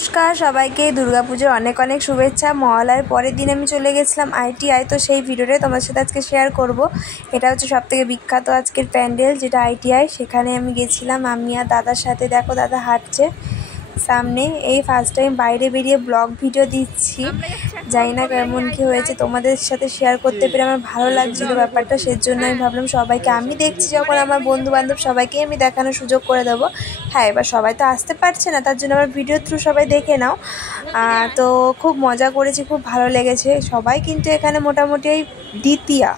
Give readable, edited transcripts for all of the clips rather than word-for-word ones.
নমস্কার সবাইকে দুর্গাপুজোর অনেক অনেক শুভেচ্ছা। মহালয়ার পরের দিন আমি চলে গেছিলাম আইটিআই, তো সেই ভিডিওটাই তোমার সাথে আজকে শেয়ার করব। এটা হচ্ছে সবথেকে বিখ্যাত আজকের প্যান্ডেল, যেটা আইটিআই। সেখানে আমি গেছিলাম আমি আর দাদার সাথে। দেখো দাদা হাঁটছে সামনে। এই ফার্স্ট টাইম বাইরে বেরিয়ে ব্লগ ভিডিও দিচ্ছি, জানি না কেমন কি হয়েছে, তোমাদের সাথে শেয়ার করতে পেরে আমার ভালো লাগছিল ব্যাপারটা। সেজন্য আমি ভাবলাম সবাইকে, আমি দেখছি যখন আমার বন্ধু বান্ধব সবাইকেই আমি দেখানোর সুযোগ করে দেবো। হ্যাঁ, এবার সবাই তো আসতে পারছে না, তার জন্য আমার ভিডিও থ্রু সবাই দেখে নাও। তো খুব মজা করেছি, খুব ভালো লেগেছে। সবাই কিন্তু এখানে মোটামুটি এই দ্বিতীয়া,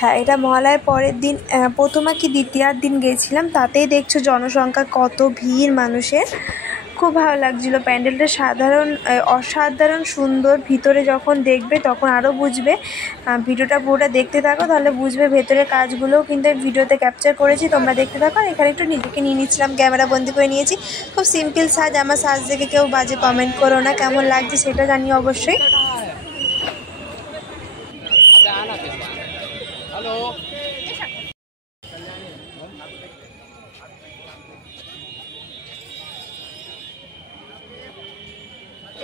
হ্যাঁ এটা মহালয়ার পরের দিন, প্রথমা কি দ্বিতীয়ার দিন গেছিলাম, তাতেই দেখছো জনসংখ্যা কত ভিড় মানুষের। খুব ভালো লাগছিলো প্যান্ডেলটা, অসাধারণ সুন্দর। ভিতরে যখন দেখবে তখন আরও বুঝবে। ভিডিওটা পুরোটা দেখতে থাকো, তাহলে বুঝবে ভেতরের কাজগুলোও কিন্তু ভিডিওতে ক্যাপচার করেছি, তোমরা দেখতে থাকো। আর এখানে একটু নিজেকে নিয়ে নিচ্ছিলাম, ক্যামেরা বন্দি করে নিয়েছি। খুব সিম্পল সাজ, আমার সাজ দেখে কেউ বাজে কমেন্ট করো না, কেমন লাগছে সেটা জানিও অবশ্যই।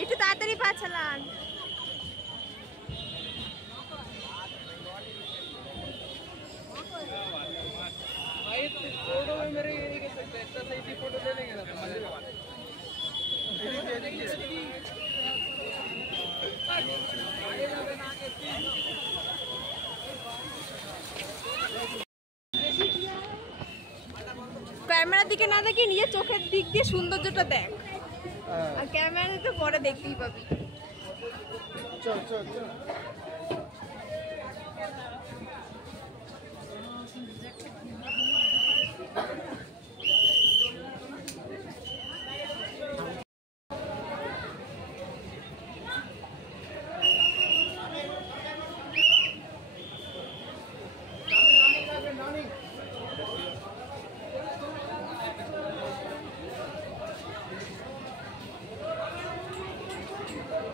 একটু তাড়াতাড়ি পা চালান। ক্যামেরার দিকে না দেখি নিজের চোখের দিক দিয়ে সৌন্দর্যটা দেখ, আর ক্যামেরাতে পরে দেখতেই পাবি। চল চল চল।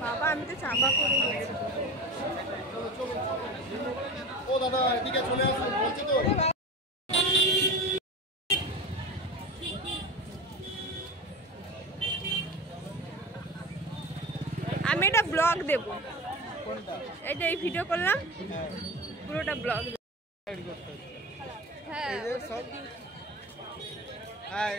বাবা আমি তো চাপা পড়ে গেছি। ও দাদা এদিকে চলে আসুন, বলছি তো। আমি এটা ব্লগ দেব, এই যে এই ভিডিও করলাম পুরোটা ব্লগ। হ্যাঁ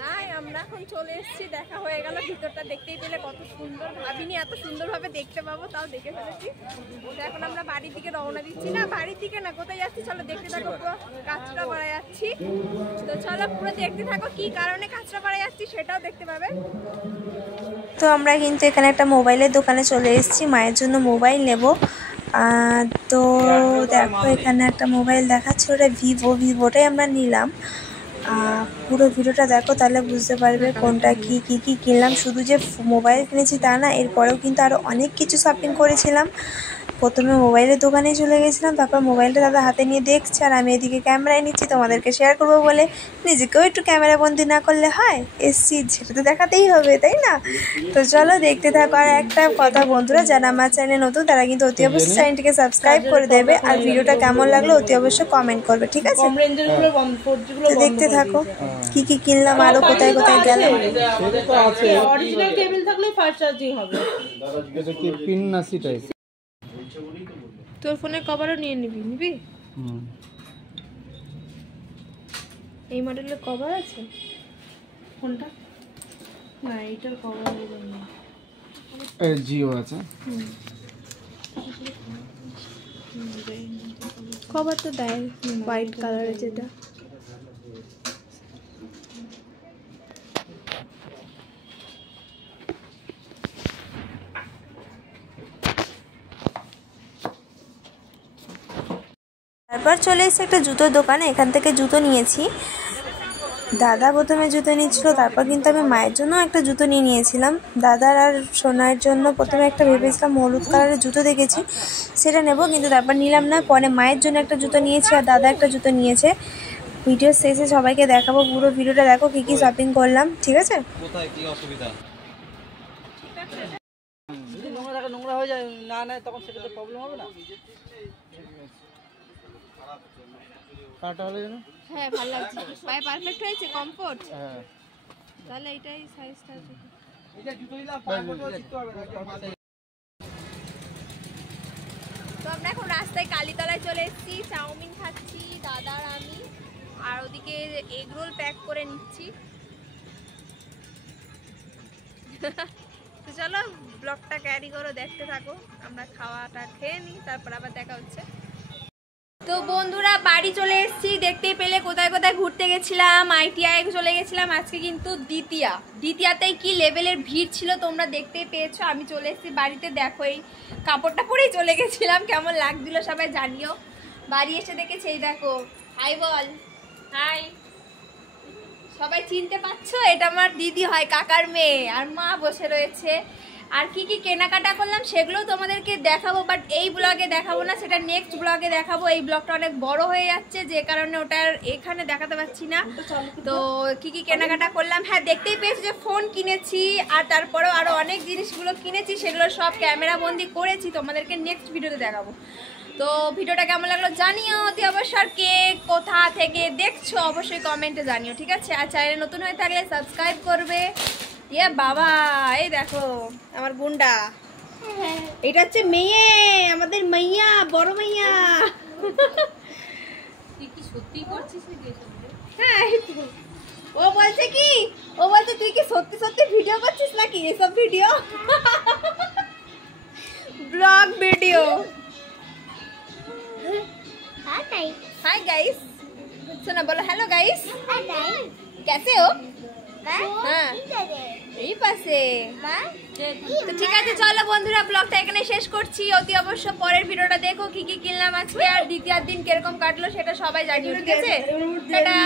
হাই, আমরা এখন চলে এসেছি, দেখা হয়ে গেল। ভিতরটা দেখতেই পেলে কত সুন্দর, ভাবিনি এত সুন্দরভাবে দেখতে পাবো, তাও দেখে ফেলেছি। এখন আমরা বাড়ির দিকে রওনা দিচ্ছি, না বাড়ির দিকে না, কোথায় যাচ্ছি চলো দেখতে থাকো। পুরো কাঁচরাপাড়া যাচ্ছি, তো চলো পুরো দেখতে থাকো, কি কারণে কাঁচরাপাড়া যাচ্ছি সেটাও দেখতে পাবে। তো আমরা কিন্তু এখানে একটা মোবাইলের দোকানে চলে এসেছি, মায়ের জন্য মোবাইল নেব। তো দেখো এখানে একটা মোবাইল দেখাচ্ছে, ওটা ভিভোটাই আমরা নিলাম। পুরো ভিডিওটা দেখো, তাহলে বুঝতে পারবে কোনটা কি কিনলাম। শুধু যে মোবাইল কিনেছি তা না, এরপরেও কিন্তু আরও অনেক কিছু শপিং করেছিলাম। প্রথমে মোবাইলের দোকানে চলে গেছিলাম, তারপর মোবাইলটা দাদা হাতে নিয়ে দেখছে, আর আমি এদিকে ক্যামেরায় নিচ্ছি তোমাদেরকে শেয়ার করবো বলে। নিজেকেও একটু ক্যামেরা বন্দি না করলে হয়, এসছি সেটা তো দেখাতেই হবে, তাই না? তো চলো দেখতে থাকো। আর একটা কথা বন্ধুরা, যারা আমার চ্যানেলে নতুন তারা কিন্তু অতি অবশ্যই চ্যানেলটিকে সাবস্ক্রাইব করে দেবে, আর ভিডিওটা কেমন লাগলো অতি অবশ্যই কমেন্ট করবে, ঠিক আছে? তো দেখতে থাকো কি কিনলাম, আরো কোথায় কোথায় গেলাম। অরিজিনাল কেবল থাকলে ফাস্ট চার্জিং হবে। এটা কি পিন না সি টাইপ? তোর ফোনের কভারও নিয়ে নিবি? এই মডেলের কভার আছে কোনটা? না এইটার কভার নেই, এই জিও আছে। কভার তো দেয় হোয়াইট কালারের, যেটা তারপর চলে এসেছে একটা জুতোর দোকানে, এখান থেকে জুতো নিয়েছি। দাদা প্রথমে জুতো নিচ্ছিল, তারপর কিন্তু আমি মায়ের জন্য একটা জুতো নিয়েছিলাম। দাদার আর সোনার জন্য প্রথমে একটা ভেবেছিলাম হলুদ কালারের জুতো দেখেছি, সেটা নেব, কিন্তু তারপর নিলাম না। পরে মায়ের জন্য একটা জুতো নিয়েছি, আর দাদা একটা জুতো নিয়েছে। ভিডিও শেষে সবাইকে দেখাবো, পুরো ভিডিওটা দেখো কি শপিং করলাম, ঠিক আছে? কোথায় কি অসুবিধা? যদি নোংরা হয়ে যায় না তখন সেটাতে প্রবলেম হবে না। কাটা হলে না? হ্যাঁ ভালো লাগছে, পায়ে পারফেক্ট হয়েছে, কমফোর্ট। হ্যাঁ তাহলে এটাই সাইজটা। তো আমরা এখন রাস্তায় কালীতলায় চলে এসেছি, চাউমিন খাচ্ছি দাদা আর আমি, আর ওদিকে এগরোল প্যাক করে নিচ্ছি। তো চলো ব্লগটা ক্যারি করো, দেখতে থাকো, আমরা খাওয়াটা খেয়ে নিই, তারপর আবার দেখা হচ্ছে। তো বন্ধুরা বাড়ি চলে এসেছি, দেখতেই পেলে কোথায় কোথায় ঘুরতে গেছিলাম, ITI চলে গেছিলাম। আজকে কিন্তু দ্বিতীয়াতেই কি লেভেলের ভিড় ছিল তোমরা দেখতেই পেয়েছো। আমি চলে এসেছি বাড়িতে, দেখো এই কাপড়টা পরেই চলে গেছিলাম, কেমন লাগছিল সবাই জানিও। বাড়ি এসে দেখেছি এই দেখো, হাই বল, হাই, সবাই চিনতে পারছো? এটা আমার দিদি হয়, কাকার মেয়ে, আর মা বসে রয়েছে। আর কি কি কেনাকাটা করলাম সেগুলো তোমাদেরকে দেখাবো, বাট এই ব্লগে দেখাবো না, সেটা নেক্সট ব্লগে দেখাবো। এই ব্লগটা অনেক বড় হয়ে যাচ্ছে, যে কারণে ওটা এখানে দেখাতে পারছি না। তো কি কি কেনাকাটা করলাম, হ্যাঁ দেখতেই পেয়েছি যে ফোন কিনেছি, আর তারপরেও আরো অনেক জিনিসগুলো কিনেছি, সেগুলো সব ক্যামেরা বন্দি করেছি, তোমাদেরকে নেক্সট ভিডিওতে দেখাবো। তো ভিডিওটা কেমন লাগলো জানিও, অতি অবশ্যই কে কোথা থেকে দেখছো অবশ্যই কমেন্টে জানিও, ঠিক আছে? আর চ্যানেলে নতুন হয়ে থাকলে সাবস্ক্রাইব করবে। ইয়ে বাবা, এই দেখো আমার গুন্ডা, এটা হচ্ছে মেয়ে, আমাদের মাইয়া, বড় মাইয়া। তুই কি সত্যি করছিস নাকি? হ্যাঁ ও বলছে কি, ও বলছে তুই কি সত্যি সত্যি ভিডিও করছিস নাকি, এসব video blog video. Hi guys, सुना बोलो हेलो गाइस, कैसे हो? हाँ এই পাশে। তো ঠিক আছে চলো বন্ধুরা, ব্লগটা এখানে শেষ করছি। অতি অবশ্য পরের ভিডিওটা দেখো, কি কি কিনলাম আজকে, আর দ্বিতীয় দিন কিরকম কাটলো সেটা সবাই জানিও, ঠিক আছে? টাটা।